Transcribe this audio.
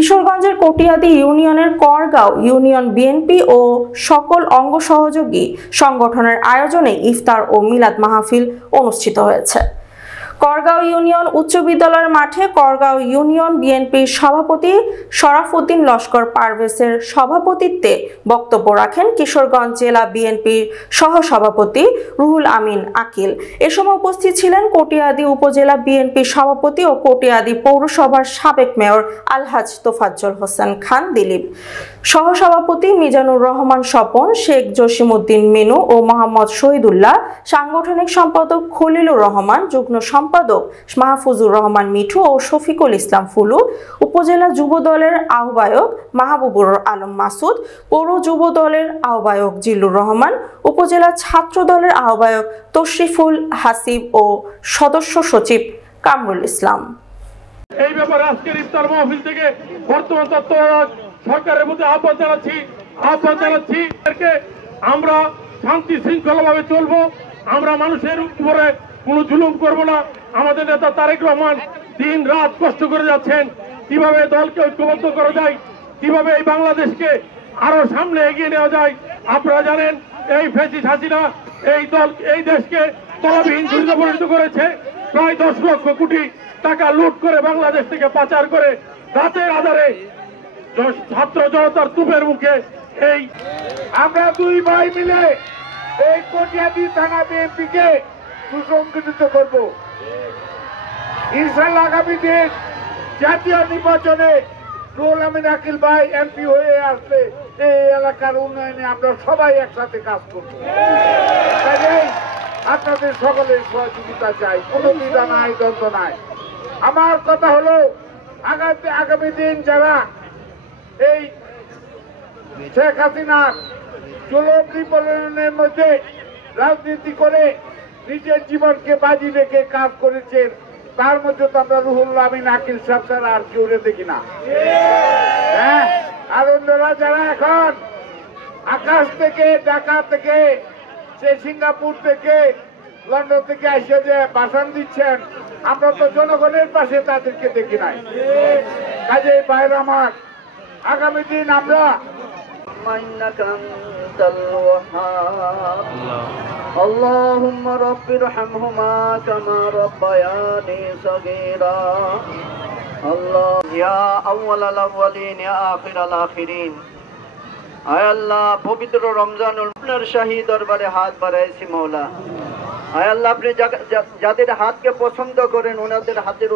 কিশোরগঞ্জের কটিয়াদি ইউনিয়নের Korgaon union BNP ও সকল অঙ্গ সহযোগী সংগঠনের আয়োজনে ইফতার ও মিলাদ মাহফিল অনুষ্ঠিত হয়েছে। করগাঁও ইউনিয়ন উচ্চ বিদ্যালয়ের মাঠে করগাঁও ইউনিয়ন বিএনপির সভাপতি শরাফউদ্দিন লস্কর পারভেজের সভাপতিত্বে বক্তব্য রাখেন কিশোরগঞ্জ জেলা বিএনপির সহসভাপতি রুহুল আমিন আকিল। এ সময় উপস্থিত ছিলেন কটিয়াদি উপজেলা বিএনপির সভাপতি ও কটিয়াদি পৌরসভার সাবেক মেয়র আলহাজ তোফাজ্জল হোসেন খান দিলীপ, সহসভাপতি মিজানুর রহমান স্বপন, শেখ জসিমউদ্দিন মেনু ও মোহাম্মদ শহীদুল্লাহ, সাংগঠনিক সম্পাদক খলিলুর রহমান, যুগ্ম সম্পাদক মাহফুজুর রহমান মিঠু ও শফিকুল ইসলাম ফুলু, উপজেলা যুব দলের আহ্বায়ক মাহবুবুর আলম মাসুদ, পৌর যুব দলের আহ্বায়ক জিল্লুর রহমান, উপজেলা ছাত্র দলের আহ্বায়ক তশরিফুল হাসিব ও সদস্য সচিব কামরুল ইসলাম। এই ব্যাপারে আজকের ইফতার মাহফিল থেকে বর্তমান তত্ত্বাবধায়ক সরকারের প্রতি আহ্বান জানাচ্ছি আমরা শান্তি শৃঙ্খলাভাবে চলবো। আমরা মানুষের উপরে কোনো জুলুম করব না। আমাদের নেতা তারেক রহমান দিন রাত কষ্ট করে যাচ্ছেন, কিভাবে দলকে ঐক্যবদ্ধ করা যায়, কিভাবে এই বাংলাদেশকে আরো সামনে এগিয়ে নেওয়া যায়। আপনারা জানেন এই ফ্যাসিস্ট হাসিনা এই দেশকে তলাবিহীন ঝুড়িতে পরিণত করেছে। প্রায় 10 লক্ষ কোটি টাকা লুট করে বাংলাদেশ থেকে পাচার করে রাতের আধারে ছাত্র জনতার তুপের মুখে আমরা দুই ভাই মিলে এই কটিয়াদি থানা বিএনপিকে সুসংগঠিত করব। ইনশাআল্লাহ আগামী দিন জাতীয় নির্বাচনে রুহুল আমিন আকিল ভাই এমপি হয়ে আসলে এই এলাকার উন্নয়নে আমরা সবাই একসাথে কাজ করব। আপনাদের সকলের সহযোগিতা চাই, কোনো দ্বিধা নাই, দ্বন্দ্ব নাই। আমার কথা হলো আগামী দিন যারা এই শেখ হাসিনার জুলুম নিপীড়নের মধ্যে রাজনীতি করে নিজের জীবনকে বাজি রেখে কাজ করেছেন, তার মধ্যে তো আমরা রুহুল আমিন আকিল সাহেব ছাড়া আর কেউ দেখি না। হ্যাঁ, আর অন্যরা যারা এখন আকাশ থেকে, ঢাকা থেকে, সে সিঙ্গাপুর থেকে, লন্ডন থেকে এসে যে ভাষণ দিচ্ছেন, আমরা তো জনগণের পাশে তাদেরকে দেখি নাই। কাজে বাইরে আমার আগামী দিন আমরা اللهم رب ارحمهما كما ربياني صغيرا الله يا اول الاولين يا اخر الاخرين আয় আল্লাহ, পবিত্র রমজানুল আপনার শাহী দরবারে হাত বাড়াইছি মওলা। আয় আল্লাহ, আপনি যাদের হাতকে পছন্দ করেন ওনাদের হাতের